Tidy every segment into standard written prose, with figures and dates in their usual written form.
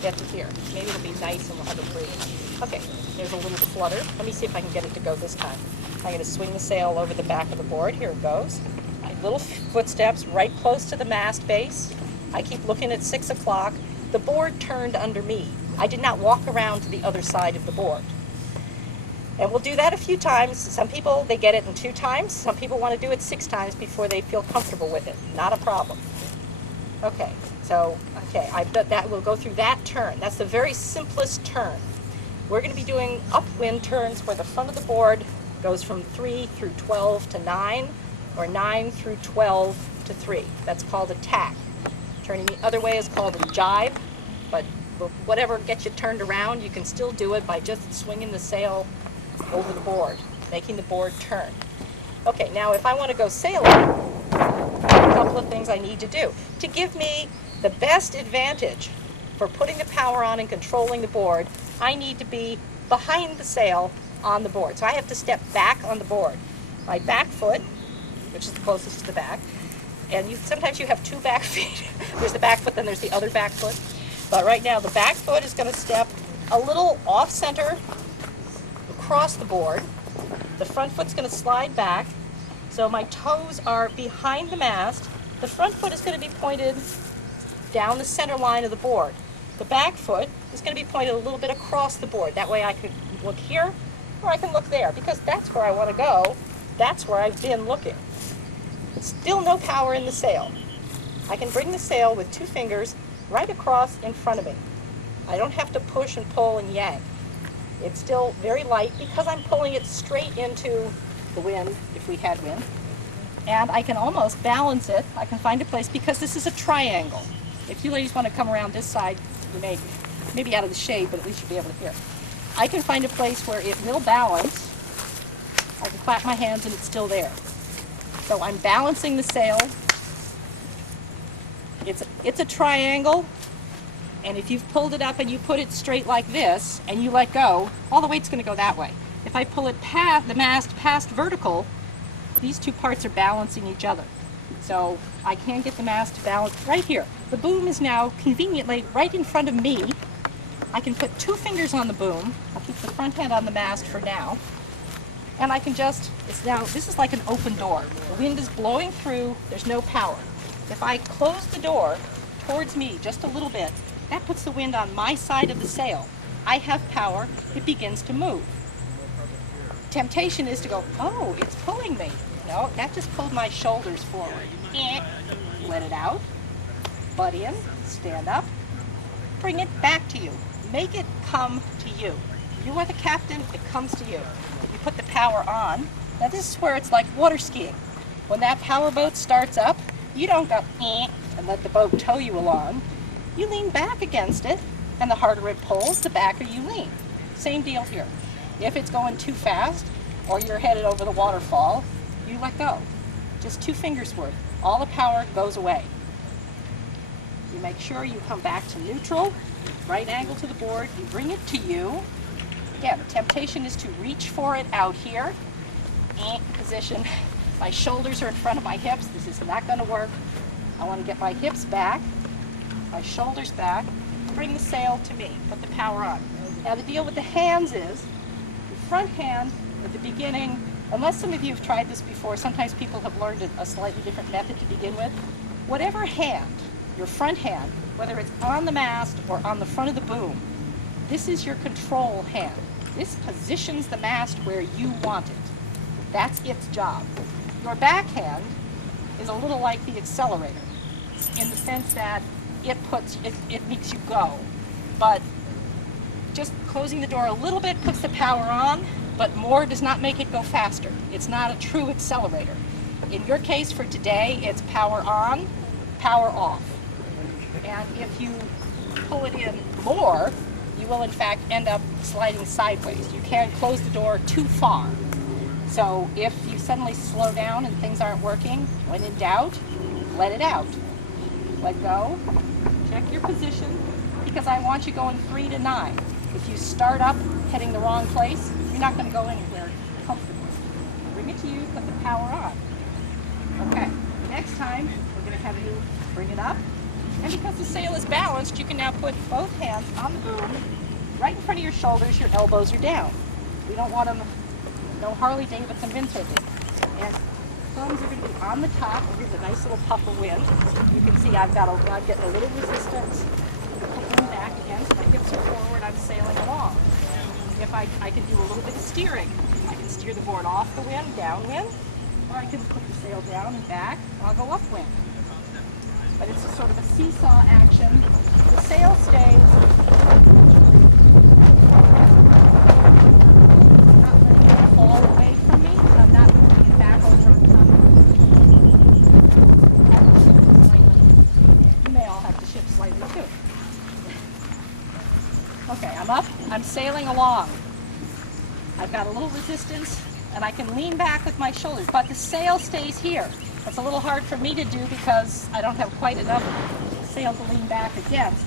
get to here. Maybe it'll be nice and we'll have a breeze. Okay, there's a little flutter. Let me see if I can get it to go this time. I'm going to swing the sail over the back of the board. Here it goes. My little footsteps right close to the mast base. I keep looking at 6 o'clock. The board turned under me. I did not walk around to the other side of the board. And we'll do that a few times. Some people, they get it in 2 times. Some people want to do it 6 times before they feel comfortable with it. Not a problem. Okay, so, we'll go through that turn. That's the very simplest turn. We're going to be doing upwind turns where the front of the board goes from 3 through 12 to 9, or 9 through 12 to 3. That's called a tack. Turning the other way is called a jibe, but whatever gets you turned around, you can still do it by just swinging the sail over the board, making the board turn. Okay, now if I want to go sailing, a couple of things I need to do. To give me the best advantage for putting the power on and controlling the board, I need to be behind the sail on the board. So I have to step back on the board. My back foot, which is the closest to the back, and sometimes you have 2 back feet. There's the back foot, then there's the other back foot. But right now the back foot is going to step a little off center across the board. The front foot's going to slide back. So my toes are behind the mast. The front foot is going to be pointed down the center line of the board. The back foot is going to be pointed a little bit across the board. That way I could look here or I can look there, because that's where I want to go. That's where I've been looking. Still no power in the sail. I can bring the sail with 2 fingers right across in front of me. I don't have to push and pull and yank. It's still very light because I'm pulling it straight into the wind, if we had wind. And I can almost balance it. I can find a place, because this is a triangle. If you ladies want to come around this side, you may be out of the shade, but at least you'll be able to hear. I can find a place where it will balance. I can clap my hands and it's still there. So I'm balancing the sail. It's a triangle, and if you've pulled it up and you put it straight like this and you let go, all the weight's going to go that way. If I pull it past the mast, past vertical, these 2 parts are balancing each other. So I can get the mast to balance right here. The boom is now conveniently right in front of me. I can put 2 fingers on the boom. I'll keep the front hand on the mast for now. And I can just, this is like an open door. The wind is blowing through, there's no power. If I close the door towards me just a little bit, that puts the wind on my side of the sail. I have power, it begins to move. Temptation is to go, oh, it's pulling me. No, that just pulled my shoulders forward. Let it out, butt in, stand up, bring it back to you. Make it come to you. You are the captain, it comes to you. If you put the power on, now this is where it's like water skiing. When that power boat starts up, you don't go and let the boat tow you along. You lean back against it, and the harder it pulls, the backer you lean. Same deal here. If it's going too fast, or you're headed over the waterfall, you let go. Just 2 fingers worth. All the power goes away. You make sure you come back to neutral, right angle to the board, you bring it to you. Again, the temptation is to reach for it out here. Position. My shoulders are in front of my hips. This is not going to work. I want to get my hips back, my shoulders back, bring the sail to me, put the power on. Now the deal with the hands is, the front hand at the beginning, unless some of you have tried this before, sometimes people have learned a slightly different method to begin with. Whatever hand, your front hand, whether it's on the mast or on the front of the boom, this is your control hand. This positions the mast where you want it. That's its job. Your back hand is a little like the accelerator, in the sense that it makes you go. But just closing the door a little bit puts the power on, but more does not make it go faster. It's not a true accelerator. In your case for today, it's power on, power off. And if you pull it in more, you will in fact end up sliding sideways. You can't close the door too far. So if you suddenly slow down and things aren't working, when in doubt, let it out. Let go, check your position, because I want you going 3 to 9. If you start up heading the wrong place, you're not going to go anywhere comfortably. Bring it to you, put the power on. Okay, next time we're going to have you bring it up, And because the sail is balanced, you can now put both hands on the boom, right in front of your shoulders, your elbows are down. We don't want them, no Harley Davidson windsurfing. And thumbs are going to be on the top. Here's a nice little puff of wind. You can see I'm getting a little resistance. Pulling back again, so my hips are forward, I'm sailing along. If I can do a little bit of steering. I can steer the board off the wind, downwind, or I can put the sail down and back, I'll go upwind. But it's a sort of a seesaw action. The sail stays. Not letting it fall away from me, so I'm not moving it back over on top of it. You may all have to shift slightly too. Okay, I'm up, I'm sailing along. I've got a little resistance and I can lean back with my shoulders, but the sail stays here. That's a little hard for me to do because I don't have quite enough sail to lean back against.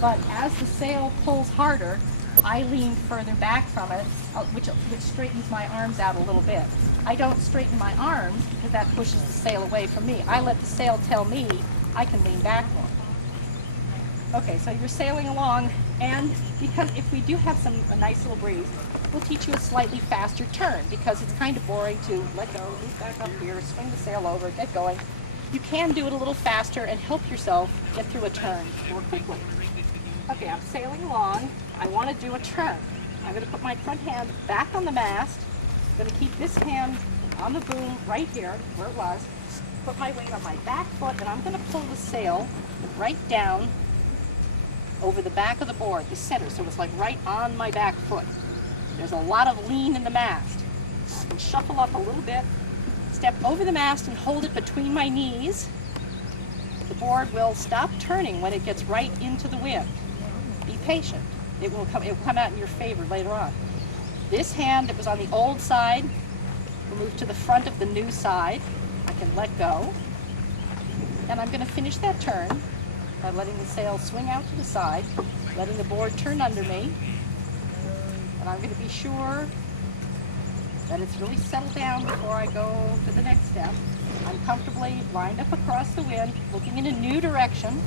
But as the sail pulls harder, I lean further back from it, which straightens my arms out a little bit. I don't straighten my arms because that pushes the sail away from me. I let the sail tell me I can lean back more. Okay, so you're sailing along, and because if we do have a nice little breeze, we'll teach you a slightly faster turn because it's kind of boring to let go, move back up here, swing the sail over, get going. You can do it a little faster and help yourself get through a turn more quickly. Okay, I'm sailing along. I want to do a turn. I'm going to put my front hand back on the mast. I'm going to keep this hand on the boom right here where it was. Put my weight on my back foot, and I'm going to pull the sail right down over the back of the board, the center, so it's like right on my back foot. There's a lot of lean in the mast. I can shuffle up a little bit, step over the mast and hold it between my knees. The board will stop turning when it gets right into the wind. Be patient. It will come out in your favor later on. This hand that was on the old side will move to the front of the new side. I can let go. And I'm going to finish that turn by letting the sail swing out to the side, letting the board turn under me. And I'm going to be sure that it's really settled down before I go to the next step. I'm comfortably lined up across the wind, looking in a new direction.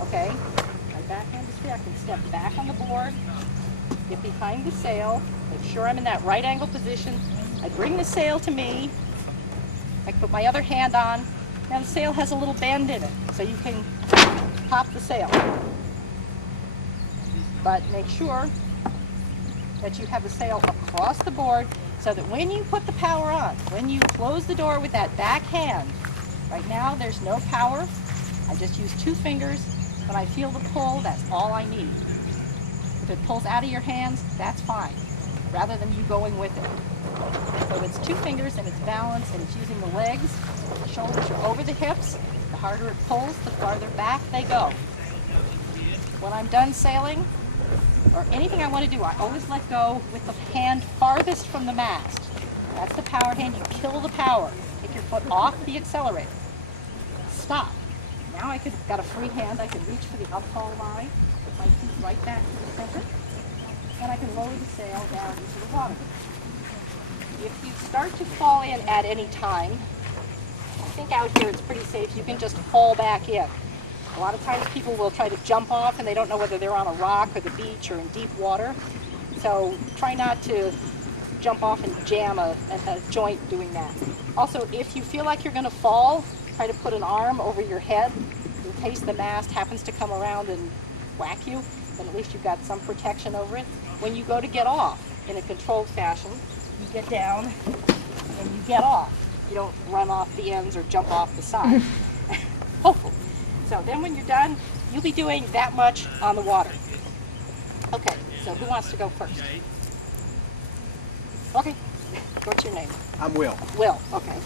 Okay, my back hand is free. I can step back on the board, get behind the sail, make sure I'm in that right angle position. I bring the sail to me. I put my other hand on. Now the sail has a little bend in it, so you can pop the sail. But make sure that you have the sail across the board so that when you put the power on, when you close the door with that back hand, right now there's no power. I just use 2 fingers. When I feel the pull, that's all I need. If it pulls out of your hands, that's fine, rather than you going with it. So it's 2 fingers and it's balanced and it's using the legs. The shoulders are over the hips. The harder it pulls, the farther back they go. When I'm done sailing, or anything I want to do, I always let go with the hand farthest from the mast. That's the power hand. You kill the power. Take your foot off the accelerator. Stop. Now I got a free hand. I can reach for the uphaul line, put my feet right back to the center, and I can lower the sail down into the water. If you start to fall in at any time, I think out here it's pretty safe. You can just fall back in. A lot of times people will try to jump off and they don't know whether they're on a rock or the beach or in deep water. So try not to jump off and jam a joint doing that. Also, if you feel like you're going to fall, try to put an arm over your head in case the mast happens to come around and whack you, then at least you've got some protection over it. When you go to get off in a controlled fashion, you get down and you get off. You don't run off the ends or jump off the side. Hopefully. So then when you're done, you'll be doing that much on the water. Okay, so who wants to go first? Okay, what's your name? I'm Will. Will, okay.